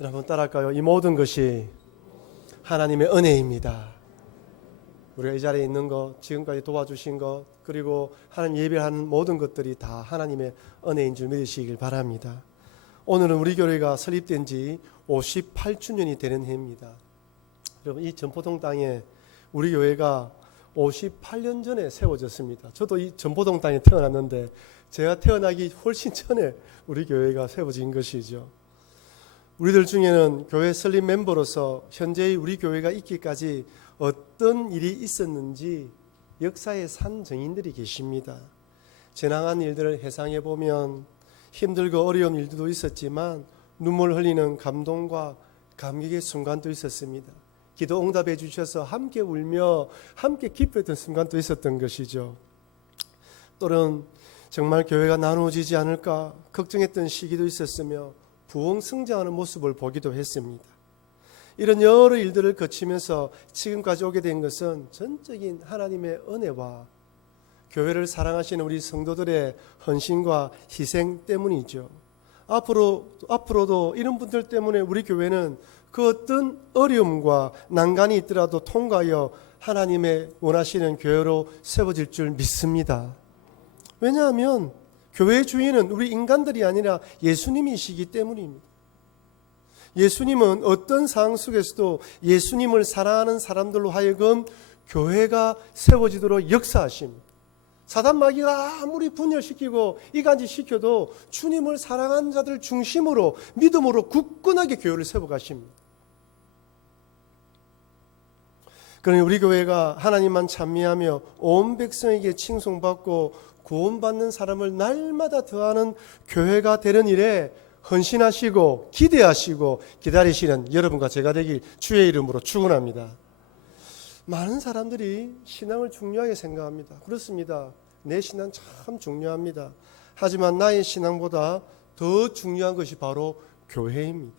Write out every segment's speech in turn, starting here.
여러분 따라할까요? 이 모든 것이 하나님의 은혜입니다. 우리가 이 자리에 있는 것, 지금까지 도와주신 것, 그리고 하나님 예배하는 모든 것들이 다 하나님의 은혜인 줄 믿으시길 바랍니다. 오늘은 우리 교회가 설립된 지 58주년이 되는 해입니다. 여러분, 이 전포동 땅에 우리 교회가 58년 전에 세워졌습니다. 저도 이 전포동 땅에 태어났는데 제가 태어나기 훨씬 전에 우리 교회가 세워진 것이죠. 우리들 중에는 교회 설립 멤버로서 현재의 우리 교회가 있기까지 어떤 일이 있었는지 역사의 산 증인들이 계십니다. 지나간 일들을 회상해 보면 힘들고 어려운 일들도 있었지만 눈물 흘리는 감동과 감격의 순간도 있었습니다. 기도 응답해 주셔서 함께 울며 함께 기뻐했던 순간도 있었던 것이죠. 또는 정말 교회가 나누어지지 않을까 걱정했던 시기도 있었으며 부흥성장하는 모습을 보기도 했습니다. 이런 여러 일들을 거치면서 지금까지 오게 된 것은 전적인 하나님의 은혜와 교회를 사랑하시는 우리 성도들의 헌신과 희생 때문이죠. 앞으로도 이런 분들 때문에 우리 교회는 그 어떤 어려움과 난간이 있더라도 통과하여 하나님의 원하시는 교회로 세워질 줄 믿습니다. 왜냐하면 교회의 주인은 우리 인간들이 아니라 예수님이시기 때문입니다. 예수님은 어떤 상황 속에서도 예수님을 사랑하는 사람들로 하여금 교회가 세워지도록 역사하십니다. 사단 마귀가 아무리 분열시키고 이간질시켜도 주님을 사랑하는 자들 중심으로 믿음으로 굳건하게 교회를 세워가십니다. 그러니 우리 교회가 하나님만 찬미하며 온 백성에게 칭송받고 구원받는 사람을 날마다 더하는 교회가 되는 일에 헌신하시고 기대하시고 기다리시는 여러분과 제가 되길 주의 이름으로 축원합니다. 많은 사람들이 신앙을 중요하게 생각합니다. 그렇습니다. 내 신앙 참 중요합니다. 하지만 나의 신앙보다 더 중요한 것이 바로 교회입니다.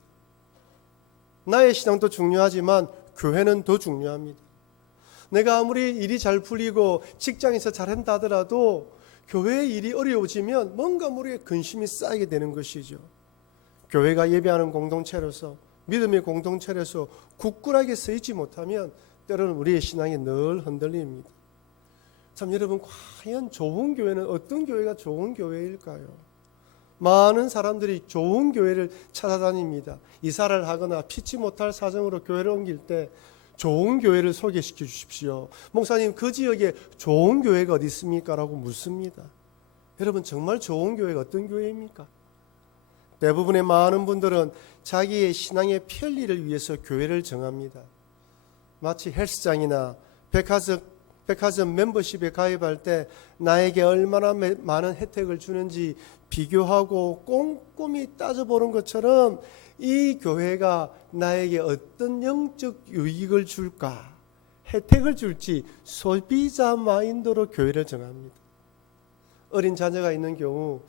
나의 신앙도 중요하지만 교회는 더 중요합니다. 내가 아무리 일이 잘 풀리고 직장에서 잘한다 하더라도 교회의 일이 어려워지면 뭔가 모르게 근심이 쌓이게 되는 것이죠. 교회가 예배하는 공동체로서 믿음의 공동체로서 굳건하게 서 있지 못하면 때로는 우리의 신앙이 늘 흔들립니다. 참 여러분, 과연 좋은 교회는 어떤 교회가 좋은 교회일까요? 많은 사람들이 좋은 교회를 찾아다닙니다. 이사를 하거나 피치 못할 사정으로 교회를 옮길 때 좋은 교회를 소개시켜 주십시오. 목사님, 그 지역에 좋은 교회가 어디 있습니까? 라고 묻습니다. 여러분, 정말 좋은 교회가 어떤 교회입니까? 대부분의 많은 분들은 자기의 신앙의 편리를 위해서 교회를 정합니다. 마치 헬스장이나 백화점 멤버십에 가입할 때 나에게 얼마나 많은 혜택을 주는지 비교하고 꼼꼼히 따져보는 것처럼 이 교회가 나에게 어떤 영적 유익을 줄까, 혜택을 줄지 소비자 마인드로 교회를 정합니다. 어린 자녀가 있는 경우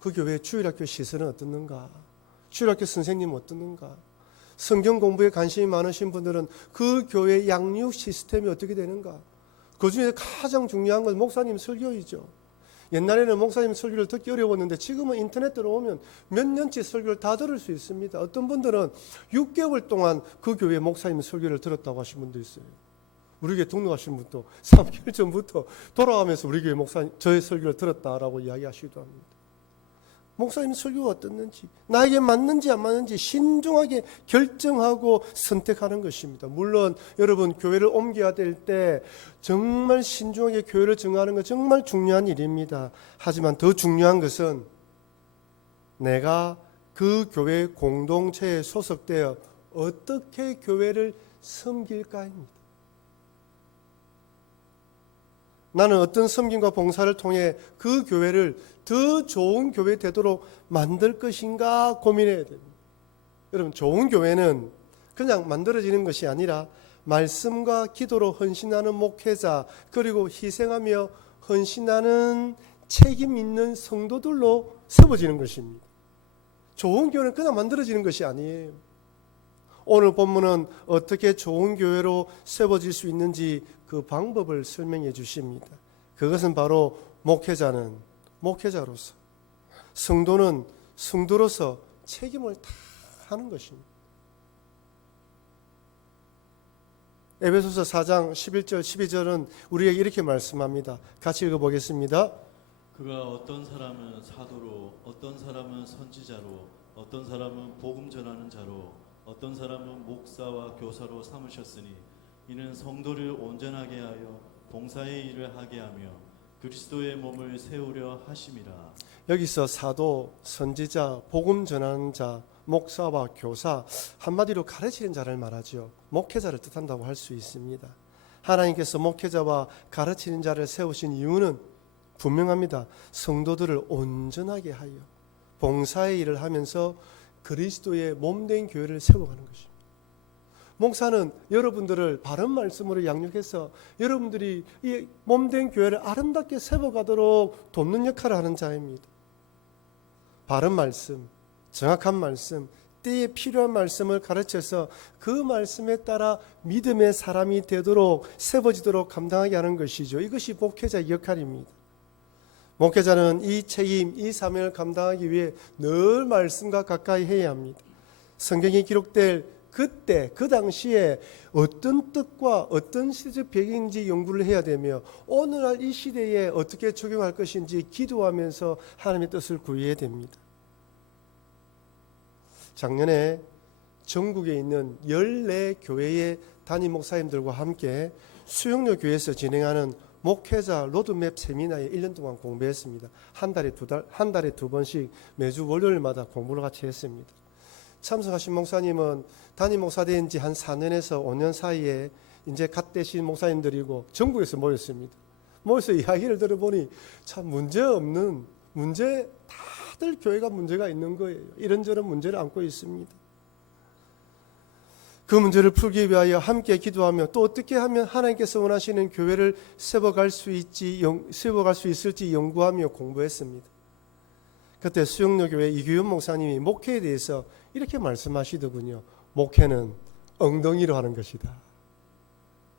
그 교회 주일학교 시설은 어떻는가, 주일학교 선생님은 어떻는가, 성경 공부에 관심이 많으신 분들은 그 교회 양육 시스템이 어떻게 되는가, 그 중에 가장 중요한 건 목사님 설교이죠. 옛날에는 목사님 설교를 듣기 어려웠는데 지금은 인터넷 들어오면 몇 년치 설교를 다 들을 수 있습니다. 어떤 분들은 6개월 동안 그 교회 목사님 설교를 들었다고 하신 분도 있어요. 우리 교회 등록하신 분도 3개월 전부터 돌아가면서 우리 교회 목사님 저의 설교를 들었다라고 이야기하시기도 합니다. 목사님 설교가 어떻는지, 나에게 맞는지 안 맞는지 신중하게 결정하고 선택하는 것입니다. 물론 여러분, 교회를 옮겨야 될 때 정말 신중하게 교회를 정하는 것 정말 중요한 일입니다. 하지만 더 중요한 것은 내가 그 교회 공동체에 소속되어 어떻게 교회를 섬길까입니다. 나는 어떤 섬김과 봉사를 통해 그 교회를 더 좋은 교회 되도록 만들 것인가 고민해야 됩니다. 여러분, 좋은 교회는 그냥 만들어지는 것이 아니라 말씀과 기도로 헌신하는 목회자, 그리고 희생하며 헌신하는 책임 있는 성도들로 세워지는 것입니다. 좋은 교회는 그냥 만들어지는 것이 아니에요. 오늘 본문은 어떻게 좋은 교회로 세워질 수 있는지 그 방법을 설명해 주십니다. 그것은 바로 목회자는 목회자로서, 성도는 성도로서 책임을 다 하는 것입니다. 에베소서 4장 11절 12절은 우리에게 이렇게 말씀합니다. 같이 읽어보겠습니다. 그가 어떤 사람은 사도로, 어떤 사람은 선지자로, 어떤 사람은 복음 전하는 자로, 어떤 사람은 목사와 교사로 삼으셨으니 이는 성도를 온전하게 하여 봉사의 일을 하게 하며 그리스도의 몸을 세우려 하심이라. 여기서 사도, 선지자, 복음 전하는 자, 목사와 교사, 한마디로 가르치는 자를 말하죠. 목회자를 뜻한다고 할 수 있습니다. 하나님께서 목회자와 가르치는 자를 세우신 이유는 분명합니다. 성도들을 온전하게 하여 봉사의 일을 하면서 그리스도의 몸된 교회를 세워가는 것입니다. 목사는 여러분들을 바른 말씀으로 양육해서 여러분들이 이 몸된 교회를 아름답게 세워가도록 돕는 역할을 하는 자입니다. 바른 말씀, 정확한 말씀, 때에 필요한 말씀을 가르쳐서 그 말씀에 따라 믿음의 사람이 되도록 세워지도록 감당하게 하는 것이죠. 이것이 목회자의 역할입니다. 목회자는 이 책임, 이 사명을 감당하기 위해 늘 말씀과 가까이 해야 합니다. 성경이 기록될 그때, 그 당시에 어떤 뜻과 어떤 시대적 배경인지 연구를 해야 되며 오늘날 이 시대에 어떻게 적용할 것인지 기도하면서 하나님의 뜻을 구해야 됩니다. 작년에 전국에 있는 14교회의 담임 목사님들과 함께 수영로 교회에서 진행하는 목회자 로드맵 세미나에 1년 동안 공부했습니다. 한 달에 두 번씩 매주 월요일마다 공부를 같이 했습니다. 참석하신 목사님은 담임 목사 된 지 한 4년에서 5년 사이에 이제 갓 되신 목사님들이고 전국에서 모였습니다. 모여서 이야기를 들어보니 참 다들 교회가 문제가 있는 거예요. 이런저런 문제를 안고 있습니다. 그 문제를 풀기 위하여 함께 기도하며 또 어떻게 하면 하나님께서 원하시는 교회를 세워갈 수 있을지 연구하며 공부했습니다. 그때 수영로교회 이규현 목사님이 목회에 대해서 이렇게 말씀하시더군요. 목회는 엉덩이로 하는 것이다.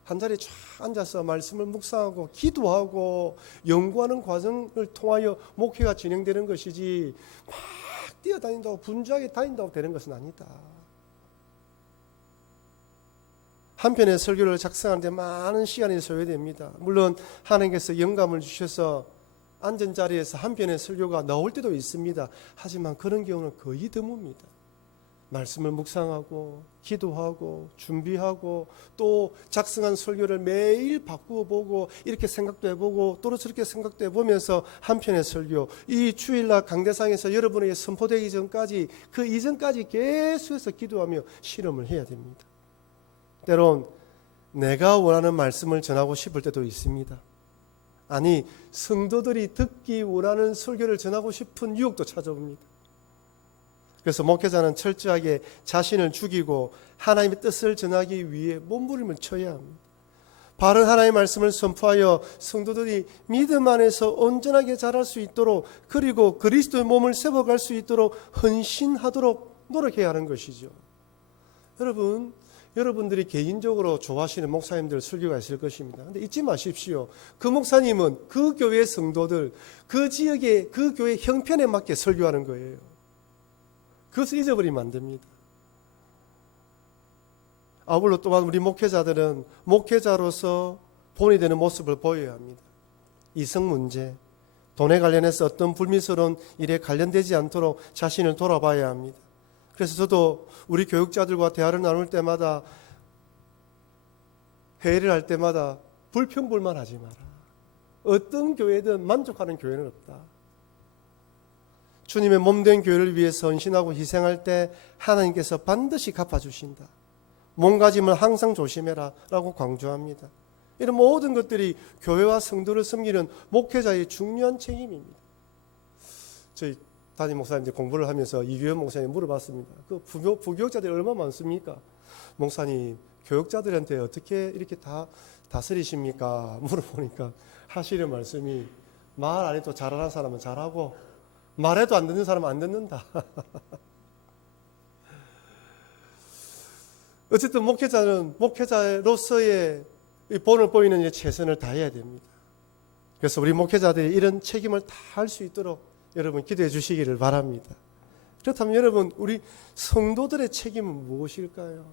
한 자리에 쫙 앉아서 말씀을 묵상하고 기도하고 연구하는 과정을 통하여 목회가 진행되는 것이지 막 뛰어다닌다고 분주하게 다닌다고 되는 것은 아니다. 한편의 설교를 작성하는데 많은 시간이 소요됩니다. 물론 하나님께서 영감을 주셔서 앉은 자리에서 한편의 설교가 나올 때도 있습니다. 하지만 그런 경우는 거의 드뭅니다. 말씀을 묵상하고 기도하고 준비하고 또 작성한 설교를 매일 바꾸어 보고 이렇게 생각도 해보고 또 저렇게 생각도 해보면서 한편의 설교, 이 주일날 강대상에서 여러분에게 선포되기 전까지 그 이전까지 계속해서 기도하며 실험을 해야 됩니다. 때론 내가 원하는 말씀을 전하고 싶을 때도 있습니다. 아니, 성도들이 듣기 원하는 설교를 전하고 싶은 유혹도 찾아옵니다. 그래서 목회자는 철저하게 자신을 죽이고 하나님의 뜻을 전하기 위해 몸부림을 쳐야 합니다. 바른 하나님의 말씀을 선포하여 성도들이 믿음 안에서 온전하게 자랄 수 있도록 그리고 그리스도의 몸을 세워갈 수 있도록 헌신하도록 노력해야 하는 것이죠. 여러분들이 개인적으로 좋아하시는 목사님들 설교가 있을 것입니다. 그런데 잊지 마십시오. 그 목사님은 그 교회 성도들, 그 지역의 그 교회 형편에 맞게 설교하는 거예요. 그것을 잊어버리면 안 됩니다. 아울러 또한 우리 목회자들은 목회자로서 본이 되는 모습을 보여야 합니다. 이성 문제, 돈에 관련해서 어떤 불미스러운 일에 관련되지 않도록 자신을 돌아봐야 합니다. 그래서 저도 우리 교육자들과 대화를 나눌 때마다 회의를 할 때마다 불평불만하지 마라. 어떤 교회든 만족하는 교회는 없다. 주님의 몸된 교회를 위해서 헌신하고 희생할 때 하나님께서 반드시 갚아주신다. 몸가짐을 항상 조심해라 라고 강조합니다. 이런 모든 것들이 교회와 성도를 섬기는 목회자의 중요한 책임입니다. 저희 담임 목사님 공부를 하면서 이규현 목사님 물어봤습니다. 그 부교육자들이 얼마나 많습니까? 목사님, 교육자들한테 어떻게 이렇게 다 다스리십니까? 물어보니까 하시는 말씀이 말 안 해도 잘하는 사람은 잘하고 말해도 안 듣는 사람은 안 듣는다. 어쨌든 목회자는 목회자로서의 본을 보이는 최선을 다해야 됩니다. 그래서 우리 목회자들이 이런 책임을 다 할 수 있도록 여러분 기도해 주시기를 바랍니다. 그렇다면 여러분, 우리 성도들의 책임은 무엇일까요?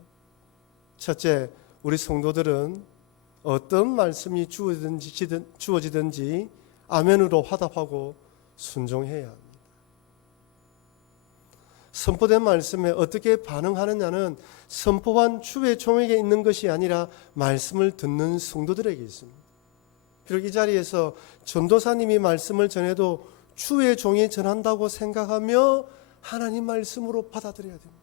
첫째, 우리 성도들은 어떤 말씀이 주어지든지 아멘으로 화답하고 순종해야 합니다. 선포된 말씀에 어떻게 반응하느냐는 선포한 주의 종에게 있는 것이 아니라 말씀을 듣는 성도들에게 있습니다. 비록 이 자리에서 전도사님이 말씀을 전해도 주의 종이 전한다고 생각하며 하나님 말씀으로 받아들여야 됩니다.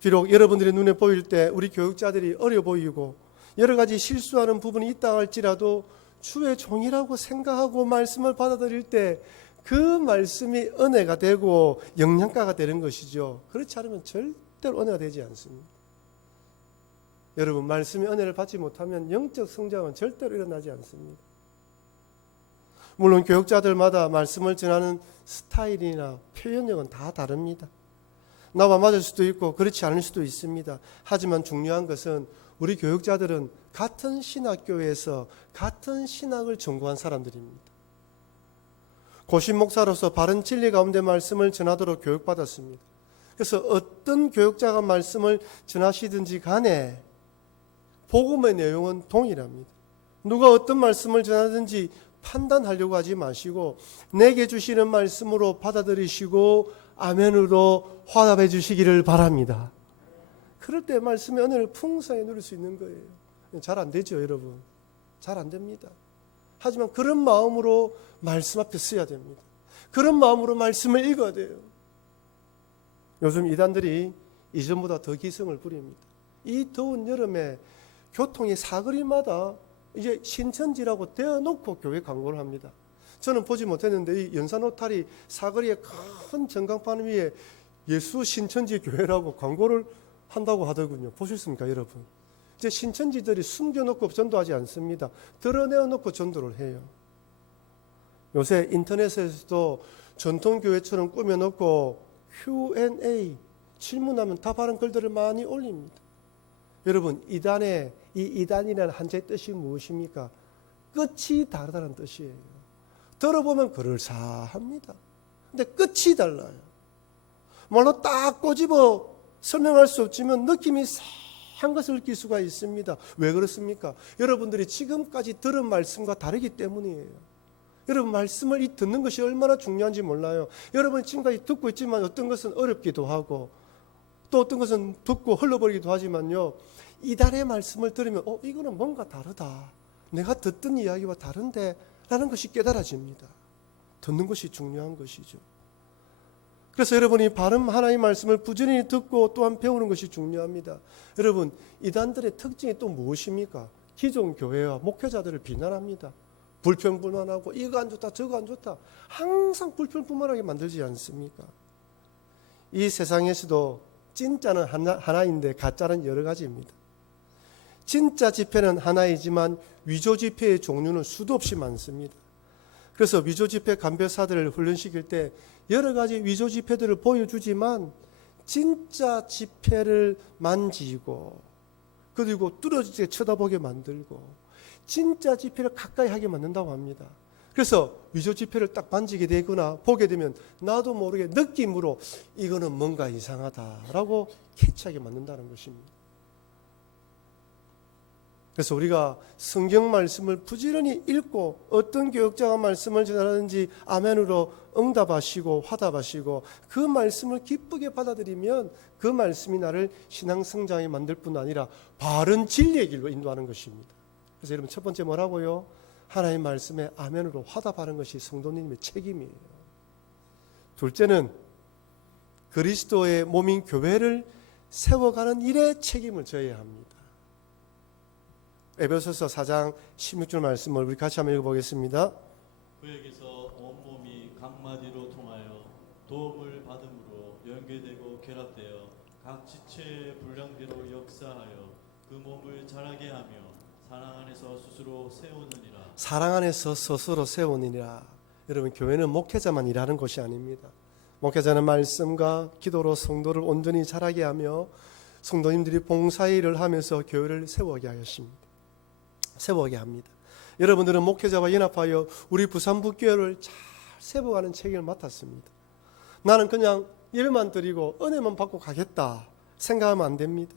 비록 여러분들의 눈에 보일 때 우리 교육자들이 어려 보이고 여러 가지 실수하는 부분이 있다 할지라도 주의 종이라고 생각하고 말씀을 받아들일 때 그 말씀이 은혜가 되고 영양가가 되는 것이죠. 그렇지 않으면 절대로 은혜가 되지 않습니다. 여러분, 말씀이 은혜를 받지 못하면 영적 성장은 절대로 일어나지 않습니다. 물론 교육자들마다 말씀을 전하는 스타일이나 표현력은 다 다릅니다. 나와 맞을 수도 있고 그렇지 않을 수도 있습니다. 하지만 중요한 것은 우리 교육자들은 같은 신학교에서 같은 신학을 전공한 사람들입니다. 고신 목사로서 바른 진리 가운데 말씀을 전하도록 교육받았습니다. 그래서 어떤 교육자가 말씀을 전하시든지 간에 복음의 내용은 동일합니다. 누가 어떤 말씀을 전하든지 판단하려고 하지 마시고 내게 주시는 말씀으로 받아들이시고 아멘으로 화답해 주시기를 바랍니다. 그럴 때 말씀의 은혜를 풍성히 누릴 수 있는 거예요. 잘 안 되죠, 여러분. 잘 안 됩니다. 하지만 그런 마음으로 말씀 앞에 서야 됩니다. 그런 마음으로 말씀을 읽어야 돼요. 요즘 이단들이 이전보다 더 기승을 부립니다. 이 더운 여름에 교통이 사거리마다 이제 신천지라고 떼어놓고 교회 광고를 합니다. 저는 보지 못했는데 이 연산호탈이 사거리에 큰 전광판 위에 예수 신천지 교회라고 광고를 한다고 하더군요. 보셨습니까, 여러분? 이제 신천지들이 숨겨놓고 전도하지 않습니다. 드러내어놓고 전도를 해요. 요새 인터넷에서도 전통교회처럼 꾸며놓고 Q&A, 질문하면 답하는 글들을 많이 올립니다. 여러분, 이 이단이라는 한자의 뜻이 무엇입니까? 끝이 다르다는 뜻이에요. 들어보면 그럴싸합니다. 근데 끝이 달라요. 말로 딱 꼬집어 설명할 수 없지만 느낌이 한 것을 느낄 수가 있습니다. 왜 그렇습니까? 여러분들이 지금까지 들은 말씀과 다르기 때문이에요. 여러분, 말씀을 듣는 것이 얼마나 중요한지 몰라요. 여러분 지금까지 듣고 있지만 어떤 것은 어렵기도 하고 또 어떤 것은 듣고 흘러버리기도 하지만요, 이달의 말씀을 들으면 이거는 뭔가 다르다. 내가 듣던 이야기와 다른데 라는 것이 깨달아집니다. 듣는 것이 중요한 것이죠. 그래서 여러분이 바른 하나님의 말씀을 부지런히 듣고 또한 배우는 것이 중요합니다. 여러분, 이단들의 특징이 또 무엇입니까? 기존 교회와 목회자들을 비난합니다. 불평불만하고 이거 안 좋다 저거 안 좋다. 항상 불평불만하게 만들지 않습니까? 이 세상에서도 진짜는 하나인데 가짜는 여러 가지입니다. 진짜 집회는 하나이지만 위조 집회의 종류는 수도 없이 많습니다. 그래서 위조 집회 간별사들을 훈련시킬 때 여러 가지 위조 집회들을 보여주지만 진짜 집회를 만지고 그리고 뚫어지게 쳐다보게 만들고 진짜 집회를 가까이 하게 만든다고 합니다. 그래서 위조 집회를 딱 만지게 되거나 보게 되면 나도 모르게 느낌으로 이거는 뭔가 이상하다라고 캐치하게 만든다는 것입니다. 그래서 우리가 성경 말씀을 부지런히 읽고 어떤 교육자가 말씀을 전하든지 아멘으로 응답하시고 화답하시고 그 말씀을 기쁘게 받아들이면 그 말씀이 나를 신앙 성장에 만들 뿐 아니라 바른 진리의 길로 인도하는 것입니다. 그래서 여러분, 첫 번째 뭐라고요? 하나님의 말씀에 아멘으로 화답하는 것이 성도님의 책임이에요. 둘째는 그리스도의 몸인 교회를 세워가는 일에 책임을 져야 합니다. 에베소서 4장 16절 말씀을 우리 같이 한번 읽어보겠습니다. 그에게서 온몸이 각마디로 통하여 도움을 받음으로 연계되고 결합되어 각 지체의 분량대로 역사하여 그 몸을 자라게 하며 사랑 안에서 스스로 세우느니라. 사랑 안에서 스스로 세우느니라. 여러분, 교회는 목회자만 일하는 것이 아닙니다. 목회자는 말씀과 기도로 성도를 온전히 자라게 하며 성도님들이 봉사일을 하면서 교회를 세워가게 하십니다. 세워가게 합니다. 여러분들은 목회자와 연합하여 우리 부산북교회를 잘 세워가는 책임을 맡았습니다. 나는 그냥 예배만 드리고 은혜만 받고 가겠다. 생각하면 안 됩니다.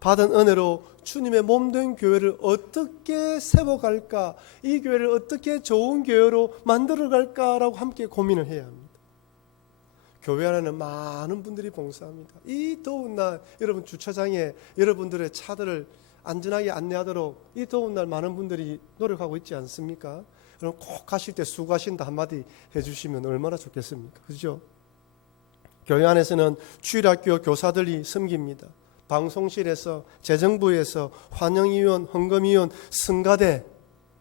받은 은혜로 주님의 몸된 교회를 어떻게 세워갈까, 이 교회를 어떻게 좋은 교회로 만들어갈까라고 함께 고민을 해야 합니다. 교회 안에는 많은 분들이 봉사합니다. 이 더운 날 여러분 주차장에 여러분들의 차들을 안전하게 안내하도록 이 더운 날 많은 분들이 노력하고 있지 않습니까? 그럼 꼭 가실 때 수고하신다 한마디 해주시면 얼마나 좋겠습니까? 그죠? 교회 안에서는 주일학교 교사들이 섬깁니다. 방송실에서, 재정부에서, 환영위원, 헌금위원, 성가대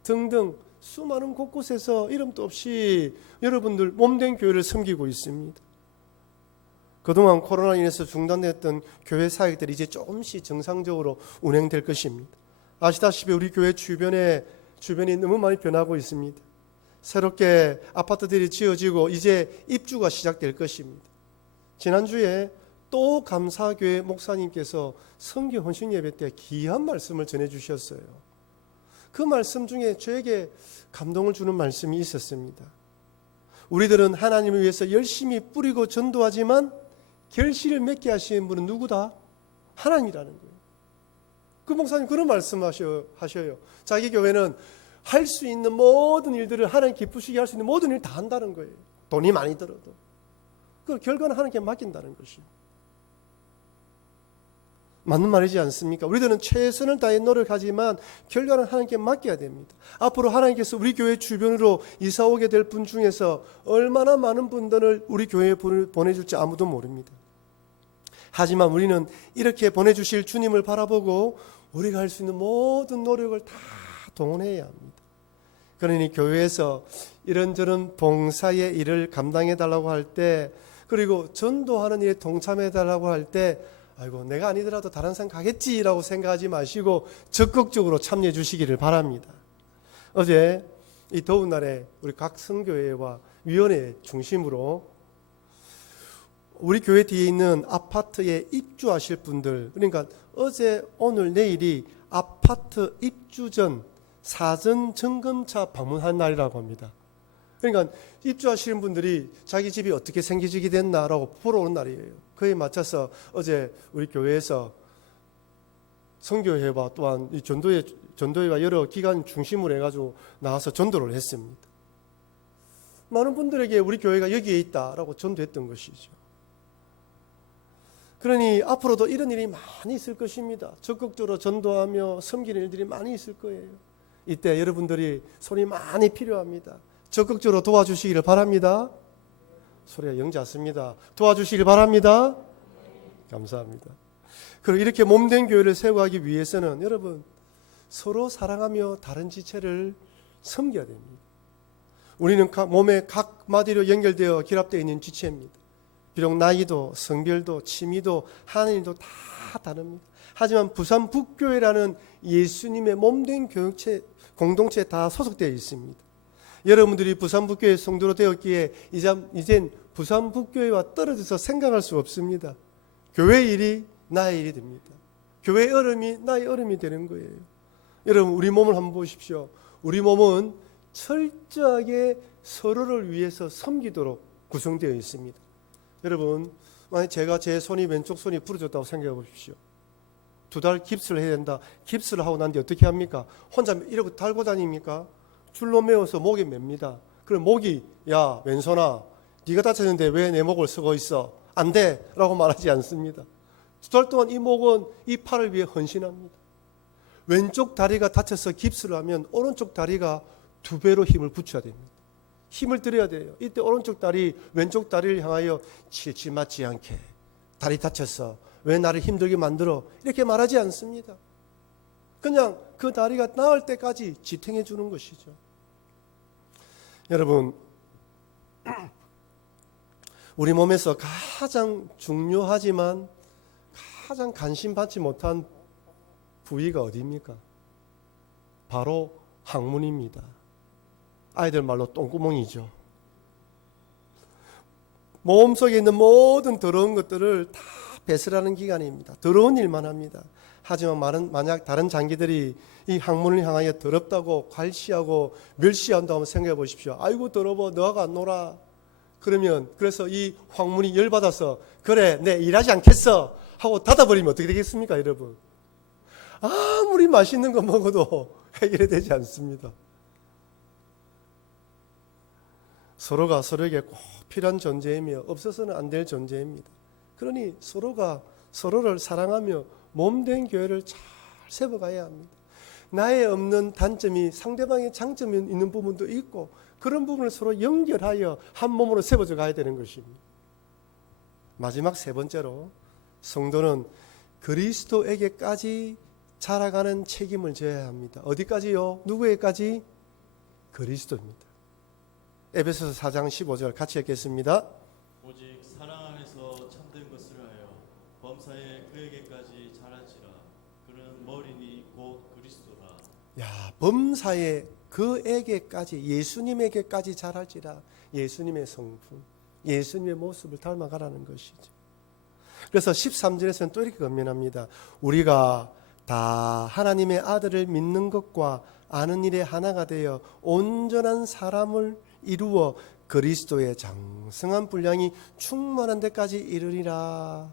등등 수많은 곳곳에서 이름도 없이 여러분들 몸된 교회를 섬기고 있습니다. 그동안 코로나로 인해서 중단됐던 교회 사역들이 이제 조금씩 정상적으로 운행될 것입니다. 아시다시피 우리 교회 주변이 너무 많이 변하고 있습니다. 새롭게 아파트들이 지어지고 이제 입주가 시작될 것입니다. 지난주에 또 감사교회 목사님께서 성교 헌신 예배 때 귀한 말씀을 전해주셨어요. 그 말씀 중에 저에게 감동을 주는 말씀이 있었습니다. 우리들은 하나님을 위해서 열심히 뿌리고 전도하지만 결실을 맺게 하시는 분은 누구다? 하나님이라는 거예요. 그 목사님 그런 말씀하셔요. 자기 교회는 할 수 있는 모든 일들을 하나님 기쁘시게 할 수 있는 모든 일을 다 한다는 거예요. 돈이 많이 들어도. 그 결과는 하나님께 맡긴다는 것이에요. 맞는 말이지 않습니까? 우리들은 최선을 다해 노력하지만 결과는 하나님께 맡겨야 됩니다. 앞으로 하나님께서 우리 교회 주변으로 이사 오게 될 분 중에서 얼마나 많은 분들을 우리 교회에 보내줄지 아무도 모릅니다. 하지만 우리는 이렇게 보내주실 주님을 바라보고 우리가 할 수 있는 모든 노력을 다 동원해야 합니다. 그러니 교회에서 이런저런 봉사의 일을 감당해달라고 할 때, 그리고 전도하는 일에 동참해달라고 할 때 아이고 내가 아니더라도 다른 사람 가겠지라고 생각하지 마시고 적극적으로 참여해 주시기를 바랍니다. 어제 이 더운 날에 우리 각 성교회와 위원회 중심으로 우리 교회 뒤에 있는 아파트에 입주하실 분들, 그러니까 어제 오늘 내일이 아파트 입주 전 사전 점검차 방문한 날이라고 합니다. 그러니까 입주하시는 분들이 자기 집이 어떻게 생기지게 됐나라고 보러 오는 날이에요. 그에 맞춰서 어제 우리 교회에서 성교회와 또한 이 전도회와 여러 기관 중심으로 해가지고 나와서 전도를 했습니다. 많은 분들에게 우리 교회가 여기에 있다라고 전도했던 것이죠. 그러니 앞으로도 이런 일이 많이 있을 것입니다. 적극적으로 전도하며 섬기는 일들이 많이 있을 거예요. 이때 여러분들이 손이 많이 필요합니다. 적극적으로 도와주시기를 바랍니다. 소리가 영 작습니다. 도와주시길 바랍니다. 감사합니다. 그리고 이렇게 몸된 교회를 세워가기 위해서는 여러분 서로 사랑하며 다른 지체를 섬겨야 됩니다. 우리는 몸의 각 마디로 연결되어 결합되어 있는 지체입니다. 비록 나이도 성별도 취미도 하는 일도 다 다릅니다. 하지만 부산 북교회라는 예수님의 몸된 교육체 공동체에 다 소속되어 있습니다. 여러분들이 부산 북교회 성도로 되었기에 이젠 부산 북교회와 떨어져서 생각할 수 없습니다. 교회 일이 나의 일이 됩니다. 교회 얼음이 나의 얼음이 되는 거예요. 여러분 우리 몸을 한번 보십시오. 우리 몸은 철저하게 서로를 위해서 섬기도록 구성되어 있습니다. 여러분 만약 제가 제 손이 왼쪽 손이 부러졌다고 생각해 보십시오. 2달 깁스를 해야 된다. 깁스를 하고 난 뒤에 어떻게 합니까? 혼자 이러고 달고 다닙니까? 줄로 메어서 목에 맵니다. 그럼 목이 야 왼손아 네가 다쳤는데 왜 내 목을 쓰고 있어? 안 돼! 라고 말하지 않습니다. 2달 동안 이 목은 이 팔을 위해 헌신합니다. 왼쪽 다리가 다쳐서 깁스를 하면 오른쪽 다리가 2배로 힘을 붙여야 됩니다. 힘을 들여야 돼요. 이때 오른쪽 다리 왼쪽 다리를 향하여 칠칠 맞지 않게 다리 다쳤어. 왜 나를 힘들게 만들어? 이렇게 말하지 않습니다. 그냥 그 다리가 나을 때까지 지탱해 주는 것이죠. 여러분 우리 몸에서 가장 중요하지만 가장 관심 받지 못한 부위가 어디입니까? 바로 항문입니다. 아이들 말로 똥구멍이죠. 몸속에 있는 모든 더러운 것들을 다 배설하는 기관입니다. 더러운 일만 합니다. 하지만 만약 다른 장기들이 이 항문을 향하여 더럽다고 괄시하고 멸시한다고 생각해 보십시오. 아이고 더러워 너가 안 놀아. 그러면 그래서 이 황문이 열받아서 그래 내 일하지 않겠어 하고 닫아버리면 어떻게 되겠습니까 여러분? 아무리 맛있는 거 먹어도 해결이 되지 않습니다. 서로가 서로에게 꼭 필요한 존재이며 없어서는 안 될 존재입니다. 그러니 서로가 서로를 사랑하며 몸된 교회를 잘 세워가야 합니다. 나의 없는 단점이 상대방의 장점이 있는 부분도 있고 그런 부분을 서로 연결하여 한 몸으로 세워져 가야 되는 것입니다. 마지막 세 번째로 성도는 그리스도에게까지 자라가는 책임을 져야 합니다. 어디까지요? 누구에게까지? 그리스도입니다. 에베소서 4장 15절 같이 읽겠습니다. 오직 사랑 안에서 참된 것을 하여 범사에 그에게까지 자라지라. 그는 머리니 곧 그리스도라. 야, 범사에 그에게까지 예수님에게까지 자라지라. 예수님의 성품, 예수님의 모습을 닮아가라는 것이죠. 그래서 13절에서는 또 이렇게 권면합니다. 우리가 다 하나님의 아들을 믿는 것과 아는 일에 하나가 되어 온전한 사람을 이루어 그리스도의 장성한 분량이 충만한 데까지 이르리라.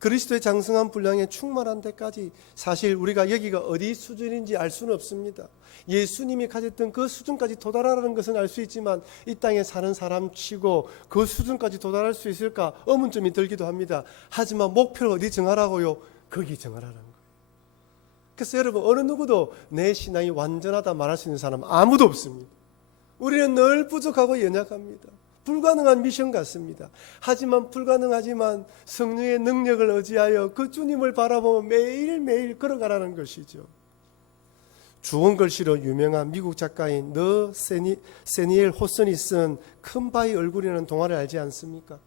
그리스도의 장성한 분량에 충만한 데까지, 사실 우리가 여기가 어디 수준인지 알 수는 없습니다. 예수님이 가졌던 그 수준까지 도달하라는 것은 알 수 있지만 이 땅에 사는 사람 치고 그 수준까지 도달할 수 있을까 의문점이 들기도 합니다. 하지만 목표를 어디 정하라고요? 거기 정하라는 거예요. 그래서 여러분, 어느 누구도 내 신앙이 완전하다 말할 수 있는 사람 아무도 없습니다. 우리는 늘 부족하고 연약합니다. 불가능한 미션 같습니다. 하지만 불가능하지만 성령의 능력을 의지하여 그 주님을 바라보며 매일매일 걸어가라는 것이죠. 주원글씨로 유명한 미국 작가인 너 세니엘 호슨이 쓴 큰 바위 얼굴이라는 동화를 알지 않습니까?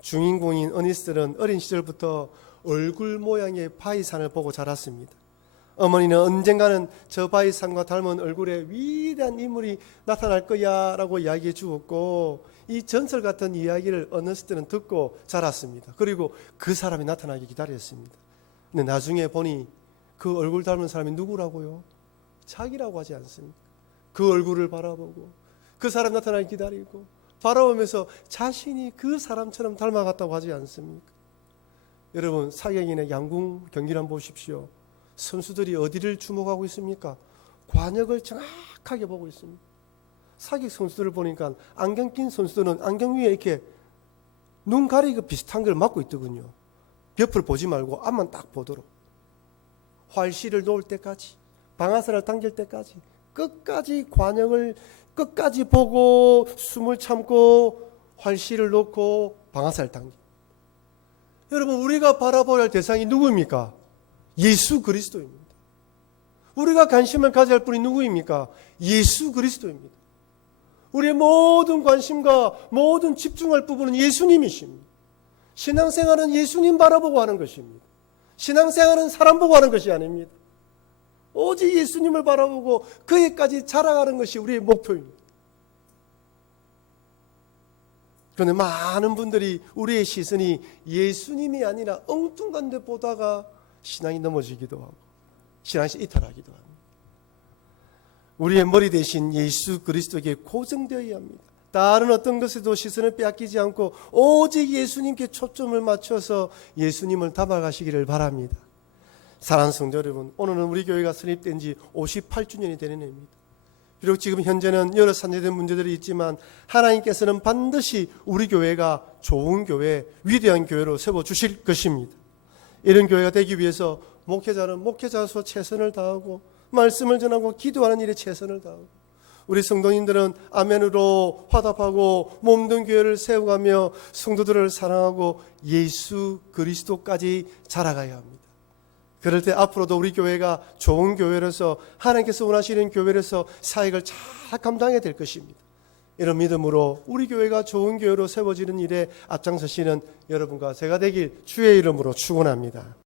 주인공인 어니스는 어린 시절부터 얼굴 모양의 바위산을 보고 자랐습니다. 어머니는 언젠가는 저 바위산과 닮은 얼굴에 위대한 인물이 나타날 거야 라고 이야기해 주었고, 이 전설 같은 이야기를 어니스는 듣고 자랐습니다. 그리고 그 사람이 나타나기 기다렸습니다. 근데 나중에 보니 그 얼굴 닮은 사람이 누구라고요? 자기라고 하지 않습니까? 그 얼굴을 바라보고 그 사람 나타나기 기다리고 바라보면서 자신이 그 사람처럼 닮아갔다고 하지 않습니까? 여러분, 사경인의 양궁 경기를 한번 보십시오. 선수들이 어디를 주목하고 있습니까? 관역을 정확하게 보고 있습니다. 사격 선수들을 보니까 안경 낀 선수들은 안경 위에 이렇게 눈 가리고 비슷한 걸 막고 있더군요. 옆을 보지 말고 앞만 딱 보도록. 활시를 놓을 때까지, 방아쇠를 당길 때까지 끝까지 관역을 끝까지 보고 숨을 참고 활시를 놓고 방아쇠를 당기. 여러분, 우리가 바라봐야 할 대상이 누구입니까? 예수 그리스도입니다. 우리가 관심을 가져야 할 분이 누구입니까? 예수 그리스도입니다. 우리의 모든 관심과 모든 집중할 부분은 예수님이십니다. 신앙생활은 예수님 바라보고 하는 것입니다. 신앙생활은 사람 보고 하는 것이 아닙니다. 오직 예수님을 바라보고 그에까지 자라가는 것이 우리의 목표입니다. 그런데 많은 분들이 우리의 시선이 예수님이 아니라 엉뚱한 데 보다가 신앙이 넘어지기도 하고 신앙에서 이탈하기도 합니다. 우리의 머리 대신 예수 그리스도에게 고정되어야 합니다. 다른 어떤 것에도 시선을 빼앗기지 않고 오직 예수님께 초점을 맞춰서 예수님을 담아가시기를 바랍니다. 사랑하는 성도 여러분, 오늘은 우리 교회가 설립된 지 58주년이 되는 해입니다. 비록 지금 현재는 여러 산재된 문제들이 있지만 하나님께서는 반드시 우리 교회가 좋은 교회, 위대한 교회로 세워주실 것입니다. 이런 교회가 되기 위해서 목회자는 목회자로서 최선을 다하고 말씀을 전하고 기도하는 일에 최선을 다하고, 우리 성도님들은 아멘으로 화답하고 몸된 교회를 세워가며 성도들을 사랑하고 예수 그리스도까지 자라가야 합니다. 그럴 때 앞으로도 우리 교회가 좋은 교회로서 하나님께서 원하시는 교회로서 사역을 잘 감당해야 될 것입니다. 이런 믿음으로 우리 교회가 좋은 교회로 세워지는 일에 앞장서시는 여러분과 제가 되길 주의 이름으로 축원합니다.